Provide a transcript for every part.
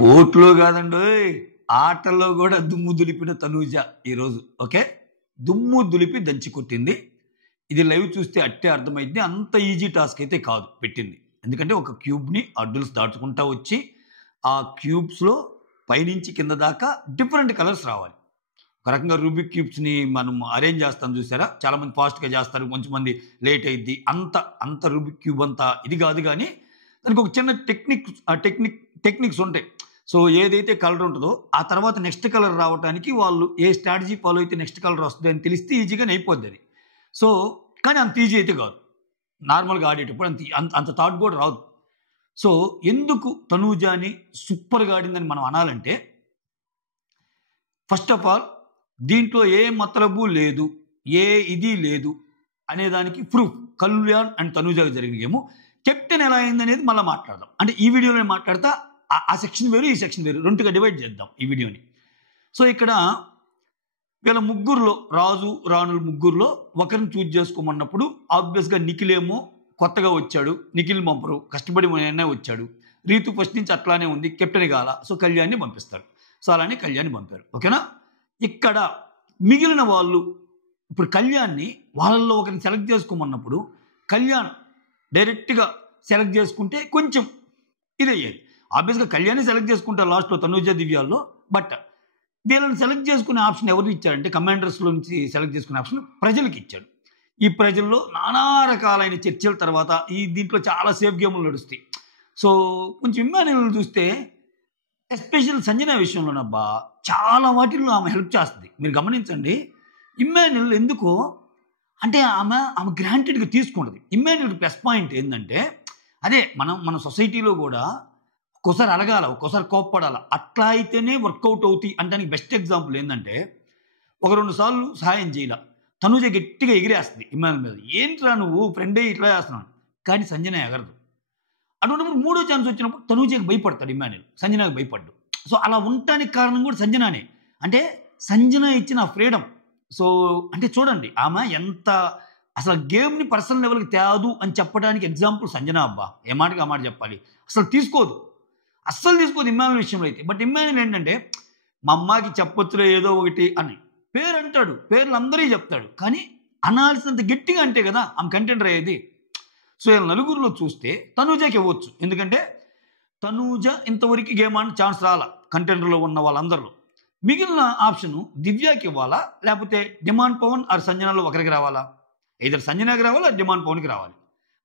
ఓట్లో కాదండోయ్, ఆటల్లో కూడా దుమ్ము దులిపిన తనూజ ఈరోజు. ఓకే, దుమ్ము దులిపి దంచి కొట్టింది. ఇది లైవ్ చూస్తే అట్టే అర్థమైంది. అంత ఈజీ టాస్క్ అయితే కాదు పెట్టింది. ఎందుకంటే ఒక క్యూబ్ని అడ్డుల్స్ దాటుకుంటా వచ్చి ఆ క్యూబ్స్లో పైనుంచి కింద దాకా డిఫరెంట్ కలర్స్ రావాలి. ఒక రకంగా రూబిక్ క్యూబ్స్ని మనం అరేంజ్ చేస్తాం చూసారా, చాలామంది ఫాస్ట్గా చేస్తారు, కొంచెం మంది లేట్ అయింది. అంత రూబిక్ క్యూబ్ అంతా ఇది కాదు, కానీ దానికి ఒక చిన్న టెక్నిక్స్ ఉంటాయి. సో ఏదైతే కలర్ ఉంటుందో ఆ తర్వాత నెక్స్ట్ కలర్ రావడానికి వాళ్ళు ఏ స్ట్రాటజీ ఫాలో అయితే నెక్స్ట్ కలర్ వస్తుంది అని తెలిస్తే ఈజీగానే అయిపోద్ది అది. సో కానీ అంత ఈజీ అయితే కాదు, నార్మల్గా ఆడేటప్పుడు అంత థాట్ కూడా రాదు. సో ఎందుకు తనూజాని సూపర్గా ఆడిందని మనం అనాలంటే, ఫస్ట్ ఆఫ్ ఆల్ దీంట్లో ఏ మతలబు లేదు, ఏ ఇది లేదు అనేదానికి ప్రూఫ్ కళ్యాణ్ అండ్ తనూజాకి జరిగిన గేము. కెప్టెన్ ఎలా అయింది అనేది మళ్ళీ మాట్లాడదాం. అంటే ఈ వీడియోలో మాట్లాడతా ఆ సెక్షన్ వేరు, ఈ సెక్షన్ వేరు, రెండుగా డివైడ్ చేద్దాం ఈ వీడియోని. సో ఇక్కడ వీళ్ళ ముగ్గురులో, రాజు రాణుల ముగ్గురులో ఒకరిని చూజ్ చేసుకోమన్నప్పుడు ఆబ్వియస్గా నిఖిల్ ఏమో కొత్తగా వచ్చాడు, నిఖిల్ పంపరు, కష్టపడి వచ్చాడు. రీతు ఫస్ట్ నుంచి అట్లానే ఉంది, కెప్టెన్ కాల, సో కళ్యాణ్ని పంపిస్తారు. సో అలానే కళ్యాణ్ని పంపారు. ఓకేనా. ఇక్కడ మిగిలిన వాళ్ళు ఇప్పుడు కళ్యాణ్ని వాళ్ళల్లో ఒకరిని సెలెక్ట్ చేసుకోమన్నప్పుడు కళ్యాణ్ డైరెక్ట్గా సెలెక్ట్ చేసుకుంటే కొంచెం ఇదయ్యేది. ఆబ్వియస్గా కళ్యాణ్ని సెలెక్ట్ చేసుకుంటారు లాస్ట్లో తనూజ దివ్యాల్లో. బట్ వీళ్ళని సెలెక్ట్ చేసుకునే ఆప్షన్ ఎవరికి ఇచ్చారంటే, కమాండర్స్లో నుంచి సెలెక్ట్ చేసుకునే ఆప్షన్ ప్రజలకి ఇచ్చాడు. ఈ ప్రజల్లో నానా రకాలైన చర్చల తర్వాత దీంట్లో చాలా సేఫ్ గేములు నడుస్తాయి. సో కొంచెం ఇమ్మాన్యుయల్ చూస్తే, ఎస్పెషల్ సంజన విషయంలోనబ్బా చాలా వాటిల్లో ఆమె హెల్ప్ చేస్తుంది. మీరు గమనించండి, ఇమ్మాన్యుయల్ ఎందుకో అంటే ఆమె గ్రాంటెడ్గా తీసుకుంటుంది. ఇమ్మాన్యుయల్ ప్లస్ పాయింట్ ఏంటంటే, అదే మన సొసైటీలో కూడా ఒక్కోసారి అలగాల, ఒక్కోసారి కోప్పడాల, అట్లా అయితేనే వర్కౌట్ అవుతాయి అంటానికి బెస్ట్ ఎగ్జాంపుల్ ఏంటంటే, ఒక 2 సార్లు సహాయం చేయాల, తనూజ గట్టిగా ఎగిరేస్తుంది ఇమ్మాన్యుయల్ మీద. ఏంట్రా నువ్వు ఫ్రెండే ఇట్లా చేస్తున్నాను, కానీ సంజన ఎగరదు. అటువంటిప్పుడు 3వ ఛాన్స్ వచ్చినప్పుడు తనూజకి భయపడతాడు ఇమ్మాన్యుయల్, సంజనకు భయపడ్డు. సో అలా ఉండటానికి కారణం కూడా సంజనానే. అంటే సంజన ఇచ్చిన ఫ్రీడమ్. సో అంటే చూడండి ఆమె ఎంత అసలు గేమ్ని పర్సనల్ లెవెల్కి తేదు అని చెప్పడానికి ఎగ్జాంపుల్ సంజన. అబ్బా ఏ మాటకి ఆ మాట చెప్పాలి, అసలు తీసుకోదు ఇమ్మాన్యుయల్ విషయంలో అయితే. బట్ ఇమ్మాన్యుయల్ ఏంటంటే, మా అమ్మకి చెప్పొచ్చులే ఏదో ఒకటి అని పేరు అంటాడు, పేర్లు అందరూ చెప్తాడు, కానీ అనాల్సినంత గట్టిగా అంటే కదా ఆమె కంటెండర్ అయ్యేది. సో వీళ్ళ నలుగురిలో చూస్తే తనూజకి ఇవ్వచ్చు, ఎందుకంటే తనూజ ఇంతవరకు గేమ్ ఆడిన ఛాన్స్ రాలా కంటెండర్లో ఉన్న వాళ్ళందరిలో. మిగిలిన ఆప్షను దివ్యాకి ఇవ్వాలా, లేకపోతే డిమాండ్ పవన్ ఆర్ సంజనాలో ఒకరికి రావాలా? ఇద్దరు సంజనాకి రావాలా, డిమాండ్ పవన్కి రావాలి.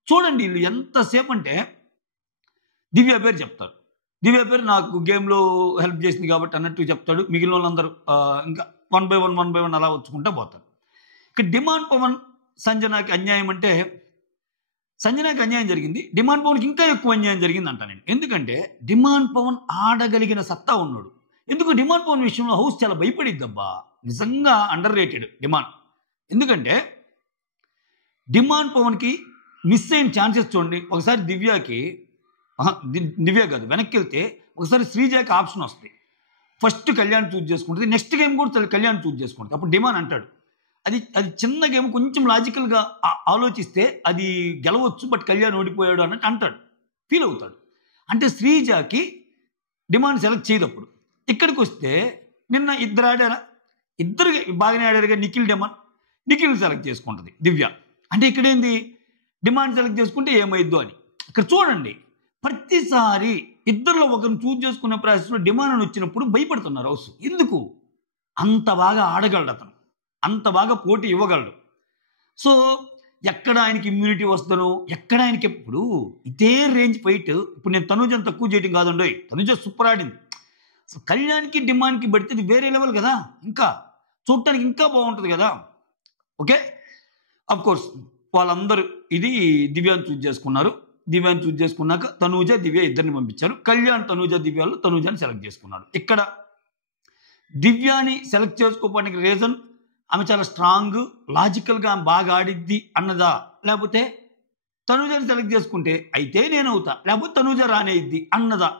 చూడండి వీళ్ళు ఎంతసేపు అంటే దివ్య పేరు చెప్తారు, దివ్య పేరు నాకు గేమ్లో హెల్ప్ చేసింది కాబట్టి అన్నట్టు చెప్తాడు. మిగిలిన వాళ్ళందరూ ఇంకా 1 by 1 అలా వచ్చుకుంటూ పోతారు. ఇక డిమాండ్ పవన్ సంజనాకి అన్యాయం అంటే, సంజనాకి అన్యాయం జరిగింది, డిమాండ్ పవన్కి ఇంకా ఎక్కువ అన్యాయం జరిగింది అంట నేను. ఎందుకంటే డిమాండ్ పవన్ ఆడగలిగిన సత్తా ఉన్నాడు. ఎందుకు డిమాండ్ పవన్ విషయంలో హౌస్ చాలా భయపడిద్దబ్బా, నిజంగా అండర్ రేటెడ్ డిమాండ్. ఎందుకంటే డిమాండ్ పవన్కి మిస్ అయిన ఛాన్సెస్ చూడండి. ఒకసారి దివ్య కాదు వెనక్కి వెళ్తే ఒకసారి శ్రీజాకి ఆప్షన్ వస్తుంది, ఫస్ట్ కళ్యాణ్ చూజ్ చేసుకుంటుంది, నెక్స్ట్ గేమ్ కూడా కళ్యాణ్ చూజ్ చేసుకుంటుంది. అప్పుడు డిమాండ్ అంటాడు, అది చిన్న గేమ్, కొంచెం లాజికల్గా ఆలోచిస్తే అది గెలవచ్చు, బట్ కళ్యాణ్ ఓడిపోయాడు అన్నట్టు అంటాడు, ఫీల్ అవుతాడు. అంటే శ్రీజాకి డిమాండ్ సెలెక్ట్ చేయదప్పుడు. ఇక్కడికి వస్తే నిన్న ఇద్దరు ఆడారా, ఇద్దరు బాగానే ఆడారుగా, నిఖిల్ సెలెక్ట్ చేసుకుంటుంది దివ్య. అంటే ఇక్కడేంది, డిమాండ్ సెలెక్ట్ చేసుకుంటే ఏమైద్దో అని. ఇక్కడ చూడండి, ప్రతిసారి ఇద్దరిలో ఒకరిని చూజ్ చేసుకునే ప్రాసెస్లో డిమాండ్ అని వచ్చినప్పుడు భయపడుతున్నారు హౌస్. ఎందుకు? అంత బాగా ఆడగలడు అతను, అంత బాగా పోటీ ఇవ్వగలడు. సో ఎక్కడ ఆయనకి ఇమ్యూనిటీ వస్తుందో, ఎక్కడ ఆయనకి ఎప్పుడు ఇదే రేంజ్ ఫైట్. ఇప్పుడు నేను తనూజని తక్కువ చేయడం కాదండోయ్, తనూజ సూపర్ ఆడింది. సో కళ్యాణ్కి డిమాండ్కి పెడితే ఇది వేరే లెవెల్ కదా, ఇంకా చూడటానికి ఇంకా బాగుంటుంది కదా. ఓకే, అఫ్కోర్స్ వాళ్ళందరూ ఇది దివ్యాన్ని చూజ్ చేసుకున్నారు. దివ్యాన్ని చూజ్ చేసుకున్నాక తనూజ దివ్య ఇద్దరిని పంపించారు. కళ్యాణ్ తనూజ దివ్యాలో తనూజని సెలెక్ట్ చేసుకున్నాడు. ఇక్కడ దివ్యాని సెలెక్ట్ చేసుకోవడానికి రీజన్ ఆమె చాలా స్ట్రాంగ్, లాజికల్గా ఆమె బాగా ఆడిద్ది అన్నదా, లేకపోతే తనూజని సెలెక్ట్ చేసుకుంటే అయితే నేనవుతా, లేకపోతే తనూజ రానేయిద్ది అన్నదా?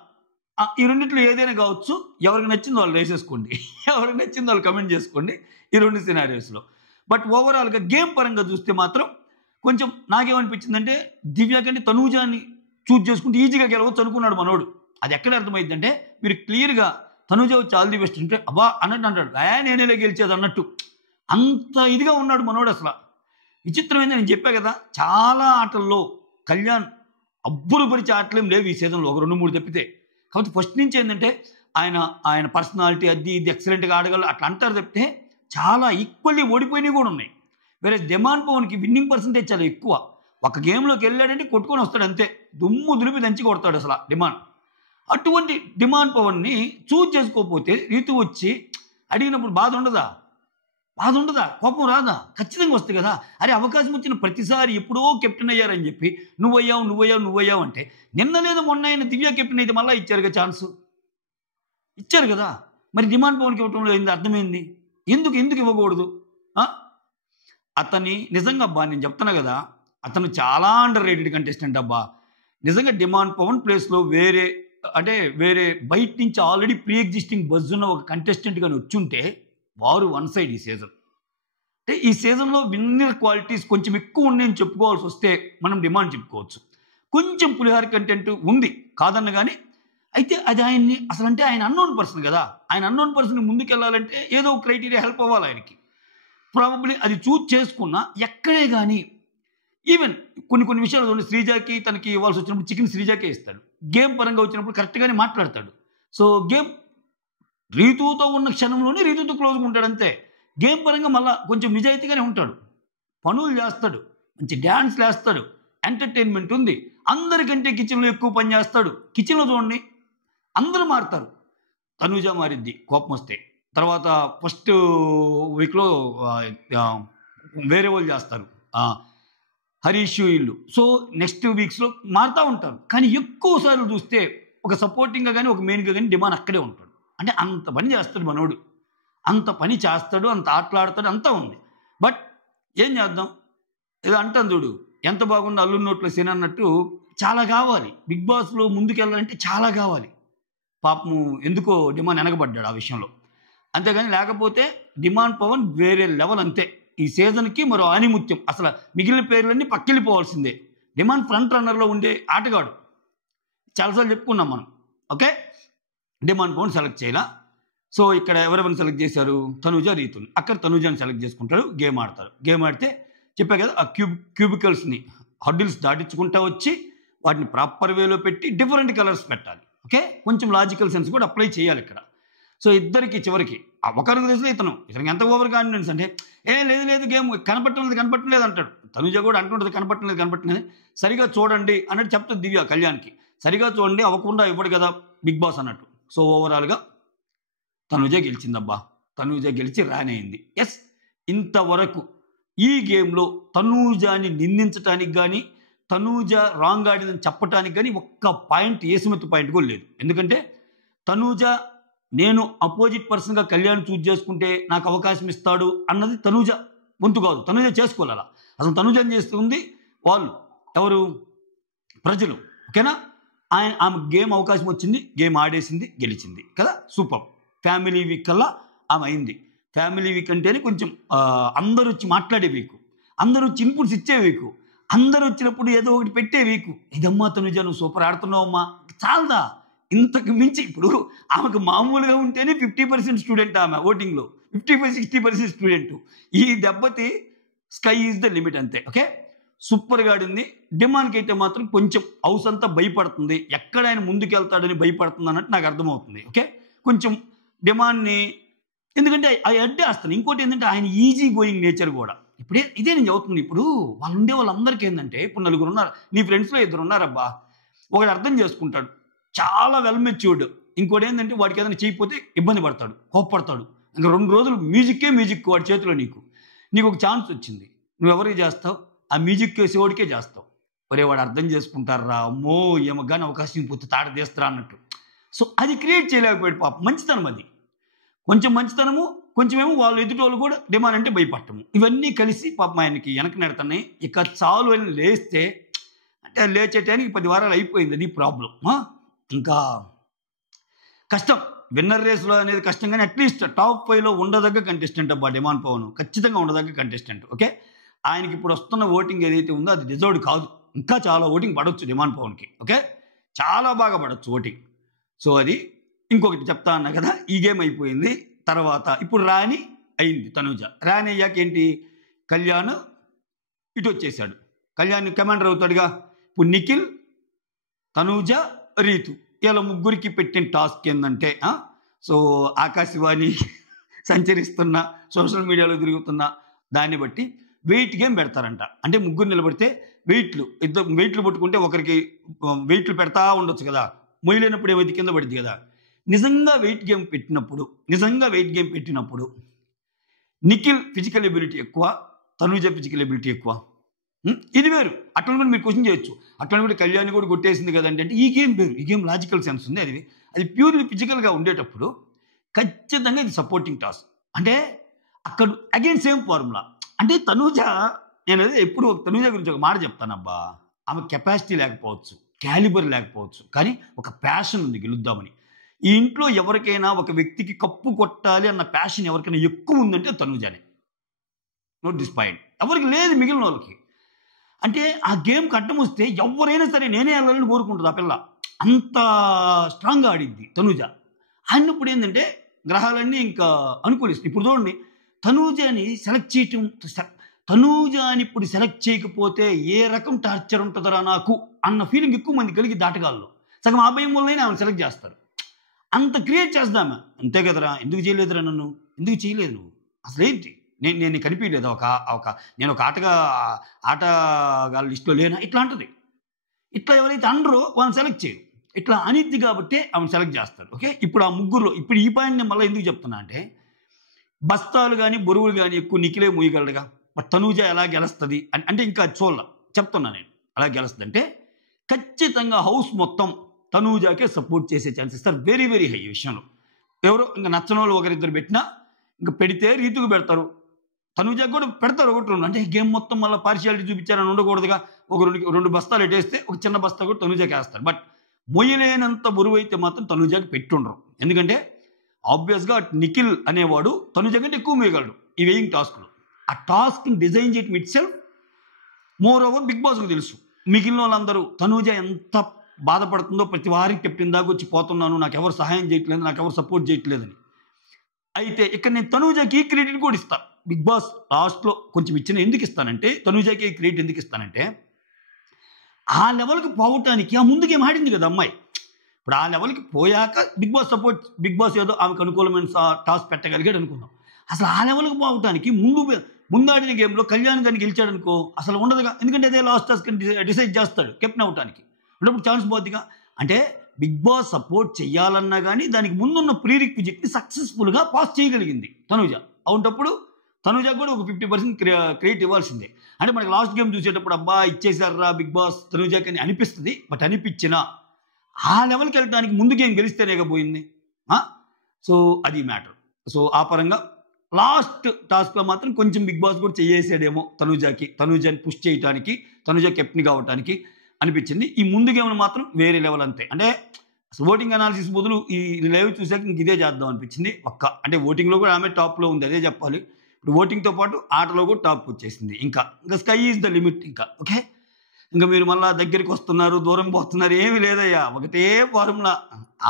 ఈ రెండింటిలో ఏదైనా కావచ్చు. ఎవరికి నచ్చింది వాళ్ళు వేసేసుకోండి, ఎవరికి నచ్చింది వాళ్ళు కమెంట్ చేసుకోండి ఈ 2 సినారియోస్లో. బట్ ఓవరాల్గా గేమ్ పరంగా చూస్తే మాత్రం కొంచెం నాకేమనిపించిందంటే, దివ్య కంటే తనూజాని చూజ్ చేసుకుంటే ఈజీగా గెలవచ్చు అనుకున్నాడు మనోడు. అది ఎక్కడ అర్థమైందంటే, మీరు క్లియర్గా తనుజ వచ్చి ఆల్ ది బెస్ట్ అంటే అబ్బా అన్నట్టు అంటాడు, నేనేలా గెలిచేది అన్నట్టు. అంత ఇదిగా ఉన్నాడు మనోడు. అసలు విచిత్రం ఏంటంటే నేను చెప్పా కదా, చాలా ఆటల్లో కళ్యాణ్ అబ్బులు పరిచే ఆటలేం లేవు ఈ సీజన్లో, ఒక 2-3 తప్పితే. కాబట్టి ఫస్ట్ నుంచి ఏంటంటే ఆయన పర్సనాలిటీ అది ఇది ఎక్సలెంట్గా ఆడగలరు అట్లా అంటారు తప్పితే చాలా ఈక్వల్లీ ఓడిపోయినవి కూడా ఉన్నాయి. వేరే డిమాండ్ పవన్కి విన్నింగ్ పర్సంటేజ్ చాలా ఎక్కువ. ఒక గేమ్లోకి వెళ్ళాడంటే కొట్టుకొని వస్తాడు అంతే, దుమ్ము దులిపి దంచి కొడతాడు అసలు డిమాండ్. అటువంటి డిమాండ్ పవన్ని చూజ్ చేసుకోకపోతే రీతు వచ్చి అడిగినప్పుడు బాధ ఉండదా? కోపం రాదా? ఖచ్చితంగా వస్తుంది కదా. అరే అవకాశం వచ్చిన ప్రతిసారి ఎప్పుడో కెప్టెన్ అయ్యారని చెప్పి నువ్వయ్యావు అంటే, నిన్న లేదా మొన్న అయిన దివ్య కెప్టెన్ అయితే మళ్ళీ ఇచ్చారుగా ఛాన్సు, ఇచ్చారు కదా. మరి డిమాండ్ పవన్కి ఇవ్వటంలో ఏంది అర్థమైంది? ఎందుకు ఇవ్వకూడదు? అతని నిజంగా అబ్బా నేను చెప్తున్నా కదా, అతను చాలా అండర్ రేటెడ్ కంటెస్టెంట్ అబ్బా. నిజంగా డిమాండ్ పవన్ ప్లేస్లో వేరే బయట నుంచి ఆల్రెడీ ప్రీ ఎగ్జిస్టింగ్ బజ్ ఉన్న ఒక కంటెస్టెంట్ కానీ వచ్చుంటే వారు వన్ సైడ్ ఈ సీజన్. అంటే ఈ సీజన్లో విన్నర్ క్వాలిటీస్ కొంచెం ఎక్కువ ఉన్నాయని చెప్పుకోవాల్సి వస్తే మనం డిమాండ్ చెప్పుకోవచ్చు. కొంచెం పులిహార కంటెంట్ ఉంది కాదన్న కానీ, అయితే అది ఆయన్ని అసలు అంటే ఆయన అన్నోన్ పర్సన్ కదా. ఆయన అన్నోన్ పర్సన్ ముందుకెళ్ళాలంటే ఏదో ఒక క్రైటీరియా హెల్ప్ అవ్వాలి ఆయనకి. ప్రాబబ్లీ అది చూజ్ చేసుకున్నా ఎక్కడే కానీ ఈవెన్ కొన్ని విషయాలు చూడండి, శ్రీజాకి తనకి ఇవ్వాల్సి వచ్చినప్పుడు చికెన్ శ్రీజాకే ఇస్తాడు. గేమ్ పరంగా వచ్చినప్పుడు కరెక్ట్గానే మాట్లాడతాడు. సో గేమ్ రీతుతో ఉన్న క్షణంలోనే రీతుతో క్లోజ్గా ఉంటాడు అంతే. గేమ్ పరంగా మళ్ళీ కొంచెం నిజాయితీగానే ఉంటాడు, పనులు చేస్తాడు, మంచి డ్యాన్స్లు వేస్తాడు, ఎంటర్టైన్మెంట్ ఉంది. అందరికంటే కిచెన్లో ఎక్కువ పని చేస్తాడు. కిచెన్లో చూడండి అందరూ మారుతారు. తనూజ మారిద్ది కోపం వస్తే, తర్వాత ఫస్ట్ వీక్లో వేరే వాళ్ళు చేస్తారు, హరీష్ ఇల్లు. సో నెక్స్ట్ వీక్స్లో మారుతూ ఉంటారు. కానీ ఎక్కువ సార్లు చూస్తే ఒక సపోర్టింగ్గా కానీ ఒక మెయిన్గా కానీ డిమాండ్ అక్కడే ఉంటాడు. అంటే అంత పని చేస్తాడు మనోడు, అంత పని చేస్తాడు, అంత ఆటలాడతాడు, అంతా ఉంది. బట్ ఏం చేద్దాం, ఏదో అంటాను చూడు, ఎంత బాగుంది అల్లు నోట్లో సీన్ అన్నట్టు చాలా కావాలి. బిగ్ బాస్లో ముందుకెళ్ళాలంటే చాలా కావాలి. పాపము ఎందుకో డిమాండ్ వెనకబడ్డాడు ఆ విషయంలో. అంతేగాని లేకపోతే డిమాండ్ పవన్ వేరే లెవెల్ అంతే. ఈ సీజన్కి మరో ఆనిముత్యం. అసలు మిగిలిన పేర్లన్నీ పక్కెళ్ళిపోవాల్సిందే. డిమాండ్ ఫ్రంట్ రన్నర్లో ఉండే ఆటగాడు, చాలాసార్లు చెప్పుకున్నాం మనం. ఓకే, డిమాండ్ పవన్ సెలెక్ట్ చేయాల. సో ఇక్కడ ఎవరెవరిని సెలెక్ట్ చేశారు? తనూజ, రీతుని. అక్కడ తనూజని సెలెక్ట్ చేసుకుంటాడు, గేమ్ ఆడతారు. గేమ్ ఆడితే చెప్పా కదా, ఆ క్యూబికల్స్ని హడ్డిల్స్ దాటించుకుంటా వచ్చి వాటిని ప్రాపర్ వేలో పెట్టి డిఫరెంట్ కలర్స్ పెట్టాలి. ఓకే, కొంచెం లాజికల్ సెన్స్ కూడా అప్లై చేయాలి ఇక్కడ. సో ఇద్దరికి చివరికి ఒకరికి తెలిసిన ఇతనికి ఎంత ఓవర్ కాన్ఫిడెన్స్ అంటే, లేదు గేమ్ కనపట్టలేదు అంటాడు. తనుజ కూడా అంటుంటుంది కనపట్టలేదు సరిగా చూడండి అన్నట్టు చెప్తుంది దివ్య కళ్యాణ్కి. సరిగా చూడండి, అవ్వకుండా ఇవ్వడు కదా బిగ్ బాస్ అన్నట్టు. సో ఓవరాల్గా తనుజ గెలిచిందబ్బా. తనుజ గెలిచి రానయింది. ఎస్, ఇంతవరకు ఈ గేమ్లో తనూజాని నిందించడానికి కానీ తనూజ రాంగ్ ఆడిందని చెప్పడానికి కానీ ఒక్క పాయింట్, ఏసుమెత్తు పాయింట్ కూడా లేదు. ఎందుకంటే తనూజ నేను అపోజిట్ పర్సన్గా కళ్యాణ్ చూజ్ చేసుకుంటే నాకు అవకాశం ఇస్తాడు అన్నది తనూజ వంతు కాదు. తనూజ చేసుకోవాలా, అసలు తనూజని చేస్తుంది వాళ్ళు ఎవరు? ప్రజలు. ఓకేనా, ఆమె గేమ్ అవకాశం వచ్చింది, గేమ్ ఆడేసింది, గెలిచింది కదా, సూపర్. ఫ్యామిలీ వీక్ కల్లా ఆమె అయింది. ఫ్యామిలీ వీక్ అంటేనే కొంచెం అందరూ వచ్చి మాట్లాడే వీకు, అందరూ వచ్చి ఇన్పుట్స్ ఇచ్చే వీకు, అందరూ వచ్చినప్పుడు ఏదో ఒకటి పెట్టే వీకు. ఇదమ్మా తనుజ నువ్వు సూపర్ ఆడుతున్నావమ్మా, చాలదా? ఇంతకు మించి ఇప్పుడు ఆమెకు మామూలుగా ఉంటేనే 50% స్టూడెంట్, ఆమె ఓటింగ్లో 50-60% స్టూడెంట్. ఈ దెబ్బతి స్కై ఈజ్ ద లిమిట్ అంతే. ఓకే, సూపర్గా ఆడింది. డిమాండ్కి అయితే మాత్రం కొంచెం హౌస్ అంతా భయపడుతుంది, ఎక్కడ ఆయన ముందుకెళ్తాడని భయపడుతుంది అన్నట్టు నాకు అర్థమవుతుంది. ఓకే, కొంచెం డిమాండ్ని, ఎందుకంటే అవి అడ్డేస్తాను. ఇంకోటి ఏంటంటే ఆయన ఈజీ గోయింగ్ నేచర్ కూడా. ఇప్పుడే ఇదే నేను చదువుతుంది. ఇప్పుడు వాళ్ళు ఉండే వాళ్ళందరికీ ఏంటంటే, ఇప్పుడు 4 ఉన్నారు, నీ ఫ్రెండ్స్లో 2 ఉన్నారబ్బా, ఒకటి అర్థం చేసుకుంటాడు, చాలా వెల్ మెచ్యూర్డ్. ఇంకోటి ఏంటంటే వాడికి ఏదైనా చేయకపోతే ఇబ్బంది పడతాడు, కోప్పడతాడు. ఇంకా 2 రోజులు మ్యూజిక్ వాడి చేతిలో. నీకు ఒక ఛాన్స్ వచ్చింది, నువ్వెవరికి చేస్తావు? ఆ మ్యూజిక్ వేసేవాడికే చేస్తావు. ఒరే వాడు అర్థం చేసుకుంటారా, అమ్మో ఏమో కానీ అవకాశం పోతే తాట తీస్తారా అన్నట్టు. సో అది క్రియేట్ చేయలేకపోయాడు పాపం. మంచితనం అది, కొంచెం మంచితనము, కొంచెమేమో వాళ్ళు ఎదుటోళ్ళు కూడా డిమాండ్ అంటే భయపడటము, ఇవన్నీ కలిసి పాపం ఆయనకి వెనక నెడతాయి. ఇక చాలు అని లేస్తే అంటే లేచే టైంకి 10 వారాలు అయిపోయింది. అది ప్రాబ్లం. ఇంకా కష్టం. విన్నర్ రేస్లో అనేది కష్టం, కానీ అట్లీస్ట్ టాప్ 5లో ఉండదగ్గ కంటెస్టెంట్ అబ్బా డిమాండ్ పవన్, ఖచ్చితంగా ఉండదగ్గ కంటెస్టెంట్. ఓకే, ఆయనకి ఇప్పుడు వస్తున్న ఓటింగ్ ఏదైతే ఉందో అది డిజర్వ్డ్ కాదు. ఇంకా చాలా ఓటింగ్ పడవచ్చు డిమాండ్ పవన్కి. ఓకే, చాలా బాగా పడవచ్చు ఓటింగ్. సో అది ఇంకొకటి చెప్తా అన్నా కదా, ఈ గేమ్ అయిపోయింది. తర్వాత ఇప్పుడు రాణి అయింది తనూజ. రాణి అయ్యాక ఏంటి, కళ్యాణ్ ఇటు వచ్చేసాడు. కళ్యాణ్ కమాండర్ అవుతాడుగా. ఇప్పుడు నిఖిల్, తనూజ, రీతు ఇలా ముగ్గురికి పెట్టిన టాస్క్ ఏంటంటే, సో ఆకాశవాణి సంచరిస్తున్న సోషల్ మీడియాలో తిరుగుతున్న దాన్ని బట్టి వెయిట్ గేమ్ పెడతారంట. అంటే ముగ్గురు నిలబడితే ఇద్దరు వెయిట్లు పట్టుకుంటే ఒకరికి వెయిట్లు పెడతా ఉండొచ్చు కదా, మొయ్యలేనప్పుడు ఏమైతే కింద పడింది కదా. నిజంగా వెయిట్ గేమ్ పెట్టినప్పుడు నిఖిల్ ఫిజికల్ ఎబిలిటీ ఎక్కువ, తనూజ ఫిజికల్ ఎబిలిటీ ఎక్కువ. ఇది వేరు. అట్లా కూడా మీరు క్వశ్చన్ చేయొచ్చు, అట్లా కూడా కళ్యాణ్ కూడా కొట్టేసింది కదండి అంటే, ఈ గేమ్ వేరు. ఈ గేమ్ లాజికల్ సెన్స్ ఉంది. అది ప్యూర్లీ ఫిజికల్గా ఉండేటప్పుడు ఖచ్చితంగా ఇది సపోర్టింగ్ టాస్క్. అంటే అక్కడ అగైన్ సేమ్ ఫార్ములా. అంటే తనూజ, నేను అదే ఎప్పుడు తనూజ గురించి ఒక మాట చెప్తానబ్బా, ఆమె కెపాసిటీ లేకపోవచ్చు, క్యాలిబర్ లేకపోవచ్చు, కానీ ఒక ప్యాషన్ ఉంది గెలుద్దామని. ఈ ఇంట్లో ఎవరికైనా ఒక వ్యక్తికి కప్పు కొట్టాలి అన్న ప్యాషన్ ఎవరికైనా ఎక్కువ ఉందంటే తనూజనే. Note this point. ఎవరికి లేదు మిగిలిన వాళ్ళకి. అంటే ఆ గేమ్కి అడ్డం వస్తే ఎవరైనా సరే నేనే వెళ్ళాలని కోరుకుంటుంది ఆ పిల్ల. అంత స్ట్రాంగ్గా ఆడిద్ది తనూజ. ఆడినప్పుడు ఏంటంటే గ్రహాలన్నీ ఇంకా అనుకూలిస్తాయి. ఇప్పుడు చూడండి, తనూజని ఇప్పుడు సెలెక్ట్ చేయకపోతే ఏ రకం టార్చర్ ఉంటుందరా నాకు అన్న ఫీలింగ్ ఎక్కువ మంది కలిగి దాటగాల్లో. సగం ఆ భయం వల్లనే ఆమెను సెలెక్ట్ చేస్తారు. అంత క్రియేట్ చేద్దామా, అంతే కదరా, ఎందుకు చేయలేదురా నన్ను, ఎందుకు చేయలేదు నువ్వు, అసలు ఏంటి, నేను కనిపించలేదు, నేను ఒక ఆటగాళ్ళ లిస్టులో లేనా, ఇట్లా అంటది. ఇట్లా ఎవరైతే అనరో వాళ్ళని సెలెక్ట్ చేయరు. ఇట్లా అనిద్ది కాబట్టి ఆమెను సెలెక్ట్ చేస్తారు. ఓకే, ఇప్పుడు ఆ ముగ్గురులో ఇప్పుడు ఈ పాయింట్ నేను మళ్ళీ ఎందుకు చెప్తున్నా అంటే, బస్తాలు కానీ బరువులు కానీ ఎక్కువ నిఖిలే మూయగలడుగా. బట్ తనూజ ఎలా గెలుస్తుంది అంటే ఇంకా చెప్తున్నా నేను ఎలా గెలుస్తుంది అంటే, ఖచ్చితంగా హౌస్ మొత్తం తనూజాకే సపోర్ట్ చేసే ఛాన్స్ ఇస్తారు. వెరీ వెరీ హై ఈ విషయంలో. ఎవరో ఇంకా నచ్చని వాళ్ళు ఒకరిద్దరు పెట్టినా, ఇంకా పెడితే రీతుకు పెడతారు, తనూజాకి కూడా పెడతారు ఒకటి రెండు. అంటే గేమ్ మొత్తం మళ్ళీ పార్షియాలిటీ చూపించారని ఉండకూడదుగా. ఒక రెండు బస్తాలు ఎట్టేస్తే ఒక చిన్న బస్తా కూడా తనూజాకి వేస్తారు. బట్ మొయ్యలేనంత బరువు అయితే మాత్రం తనూజాకి పెట్టుండరు. ఎందుకంటే ఆబ్వియస్గా నిఖిల్ అనేవాడు తనూజ కంటే ఎక్కువ మేయగలడు ఈ వెయింగ్ టాస్క్లో. ఆ టాస్క్ని డిజైన్ చేయడం it self more over big బాస్కు తెలుసు. మిగిలిన వాళ్ళందరూ తనూజ ఎంత బాధపడుతుందో, ప్రతి వారికి కెప్టెన్ దాకా వచ్చి పోతున్నాను, నాకు ఎవరు సహాయం చేయట్లేదు, నాకు ఎవరు సపోర్ట్ చేయట్లేదని. అయితే ఇక్కడ నేను తనూజకి క్రెడిట్ కూడా ఇస్తాను. బిగ్ బాస్ లాస్ట్లో కొంచెం ఇచ్చిన ఎందుకు ఇస్తానంటే, తనూజకి క్రెడిట్ ఎందుకు ఇస్తానంటే, ఆ లెవెల్కి పోవటానికి ఆ ముందుకేం ఆడింది కదా అమ్మాయి. ఇప్పుడు ఆ లెవెల్కి పోయాక బిగ్ బాస్ ఏదో ఆమెకు అనుకూలమైన టాస్క్ పెట్టగలిగాడు అనుకుందాం. అసలు ఆ లెవెల్కి పోవటానికి ముందాడిన గేమ్లో కళ్యాణ్ గారిని గెలిచాడనుకో అసలు ఉండదుగా. ఎందుకంటే అదే లాస్ట్ టాస్క్ డిసైడ్ చేస్తాడు కెప్టెన్ అవటానికి. ఉన్నప్పుడు ఛాన్స్ పోద్దిగా. అంటే బిగ్ బాస్ సపోర్ట్ చేయాలన్నా కానీ దానికి ముందున్న ప్రీరిక్విజిట్ని సక్సెస్ఫుల్గా పాస్ చేయగలిగింది తనూజ. అవునప్పుడు తనూజకు కూడా ఒక 50% క్రెడిట్ ఇవ్వాల్సిందే. అంటే మనకి లాస్ట్ గేమ్ చూసేటప్పుడు అబ్బా ఇచ్చేసారా బిగ్ బాస్ తనూజకి అని అనిపిస్తుంది. బట్ అనిపించినా ఆ లెవెల్కి వెళ్ళడానికి ముందు గేమ్ గెలిస్తేనే పోయింది. సో అది మ్యాటర్. సో ఆ పరంగా లాస్ట్ టాస్క్లో మాత్రం కొంచెం బిగ్ బాస్ కూడా చేసేసాడేమో తనూజని పుష్ చేయడానికి, తనూజ కెప్టెన్ కావడానికి అనిపించింది. ఈ ముందు గేమ్ను మాత్రం వేరే లెవెల్ అంతే. అంటే ఓటింగ్ అనాలిసిస్ బదులు ఈ లైవ్ చూసాక ఇంక ఇదే చేద్దాం అనిపించింది. అంటే ఓటింగ్లో కూడా ఆమె టాప్లో ఉంది, అదే చెప్పాలి. ఇప్పుడు ఓటింగ్తో పాటు ఆటలో కూడా టాప్ వచ్చేసింది. ఇంకా sky is the limit. Okay, ఇంకా మీరు మళ్ళీ దగ్గరికి వస్తున్నారు, దూరం పోతున్నారు, ఏమీ లేదయ్యా, ఒకటే ఫార్ములా.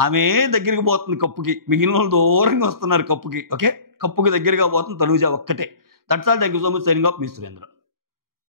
ఆమె దగ్గరికి పోతుంది కప్పుకి, మిగిలిన వాళ్ళు దూరంగా వస్తున్నారు కప్పుకి. ఓకే, కప్పుకి దగ్గరగా పోతుంది తనూజ ఒక్కటే. That's all. Thank you so much. Signing off me Surendra.